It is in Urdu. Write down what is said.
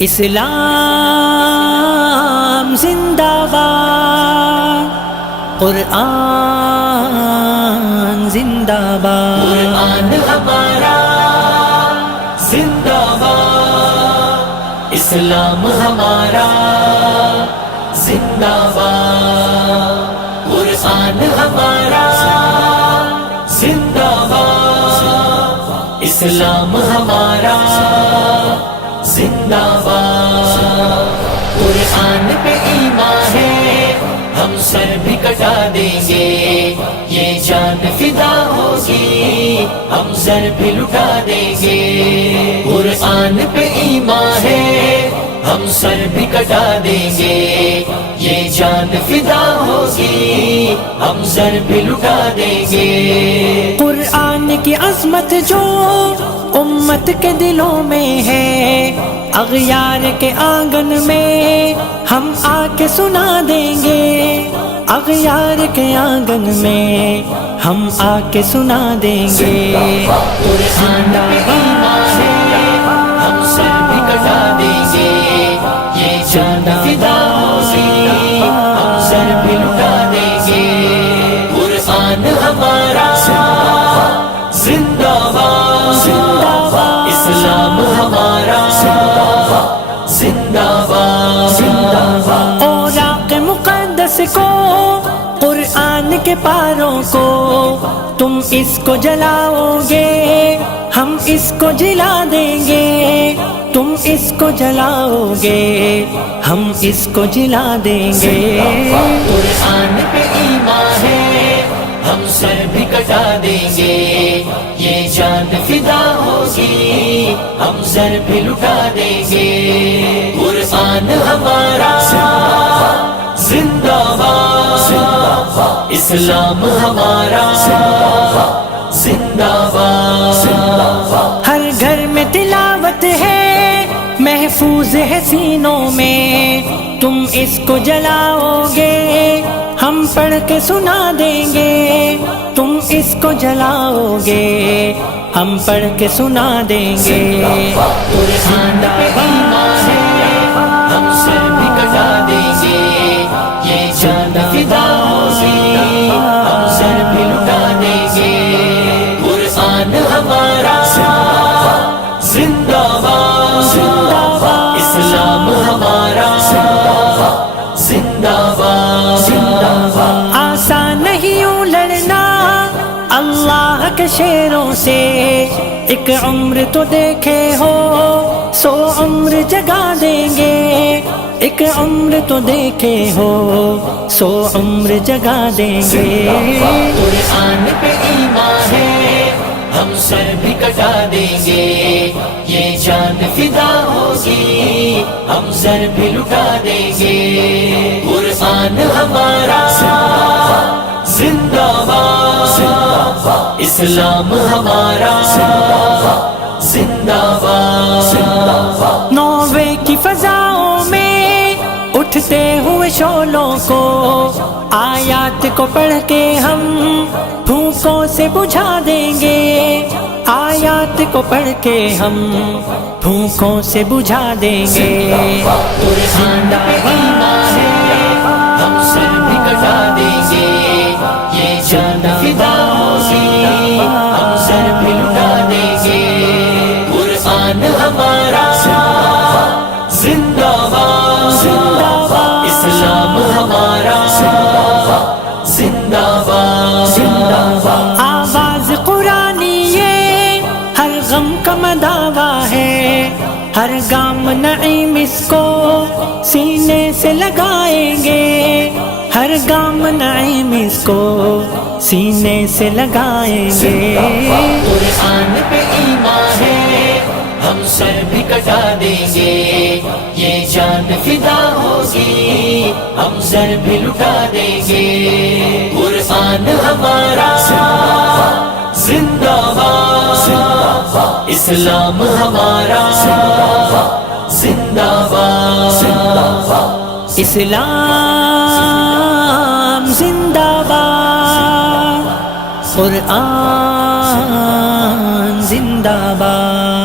اسلام زندہ باد، قرآن زندہ باد، قرآن ہمارا زندہ باد، اسلام ہمارا زندہ باد، قرآن ہمارا زندہ باد، اسلام ہمارا زندہ باد، قرآن پہ ایمان ہے ہم سر بھی کٹا دیں گے، یہ جان فدا ہوگی ہم سر بھی لٹا دیں گے، قرآن پہ ایمان ہے ہم سر بھی کٹا دیں گے، یہ جان فدا ہوگی ہم سر بھی لٹا دیں گے، قرآن کی عظمت جو امت کے دلوں میں ہے، اغیار کے آنگن میں ہم آ کے سنا دیں گے، اغیار کے آنگن میں ہم آ کے سنا دیں گے، قرآن پہ ایمان ہے ہم سر بھی کٹا دیں گے، یہ جان فدا ہوگی ہم سر بھی لٹا دیں گے، قرآن ہمارا زندہ باد، اسلام ہمارا زندہ باد، اوراق مقدس کو، قرآن کے پاروں کو، تم اس کو جلاؤ گے ہم اس کو جلا دیں گے، تم اس کو جلاؤ گے ہم اس کو جلا دیں گے، قرآن پہ ایمان ہے ہم سر بھی کٹا دیں گے، یہ جان فدا ہوگی ہم سر بھی لٹا دیں گے، قرآن ہمارا زندہ باد، اسلام ہمارا زندہ باد، ہر گھر میں تلاوت ہے محفوظ ہے سینوں میں، تم اس کو جلاؤ گے ہم پڑھ کے سنا دیں گے، تم اس کو جلاؤ گے ہم پڑھ کے سنا دیں گے، قرآن پہ ایمان ہے ہم سر بھی کٹا دیں گے، یہ جان فدا ہوگی ہم سر بھی لٹا دیں گے، قرآن ہمارا زندہ باد، اسلام ہمارا زندہ باد، آسان نہیں یوں لڑنا اللہ کے شیروں سے، ایک عمر تو دیکھے ہو 100 عمر جگا دیں گے، ایک عمر تو دیکھے ہو 100 عمر جگا دیں گے، قرآن پہ ایمان ہے ہم سر بھی کٹا دیں گے، یہ جان فدا ہوگی ہم سر بھی لٹا دیں گے، قرآن ہمارا زندہ باد، اسلام ہمارا زندہ باد، نوے کی فضاؤں میں اٹھتے ہوئے شعلوں کو، آیات کو پڑھ کے ہم پھونکوں سے بجھا دیں گے، آیات کو پڑھ کے ہم پھونکوں سے بجھا دیں گے، قرآن پہ ایمان ہے ہم سر بھی کٹا دیں گے، یہ جان فدا ہوگی ہم سر بھی لٹا دیں گے، قرآن ہمارا زندہ باد، اسلام ہمارا زندہ باد، آواز قرآنی یہ ہر غم کا مداوا ہے، ہر گام نعیم اس کو سینے سے لگائیں گے، ہر گام نعیم اس کو سینے سے لگائیں گے، قرآن پہ ایمان ہے ہم سر بھی کٹا دیں گے، یہ جان فدا ہوگی ہم سر بھی لٹا دیں گے، قرآن ہمارا زندہ باد، اسلام ہمارا زندہ باد، اسلام زندہ باد، قرآن زندہ باد۔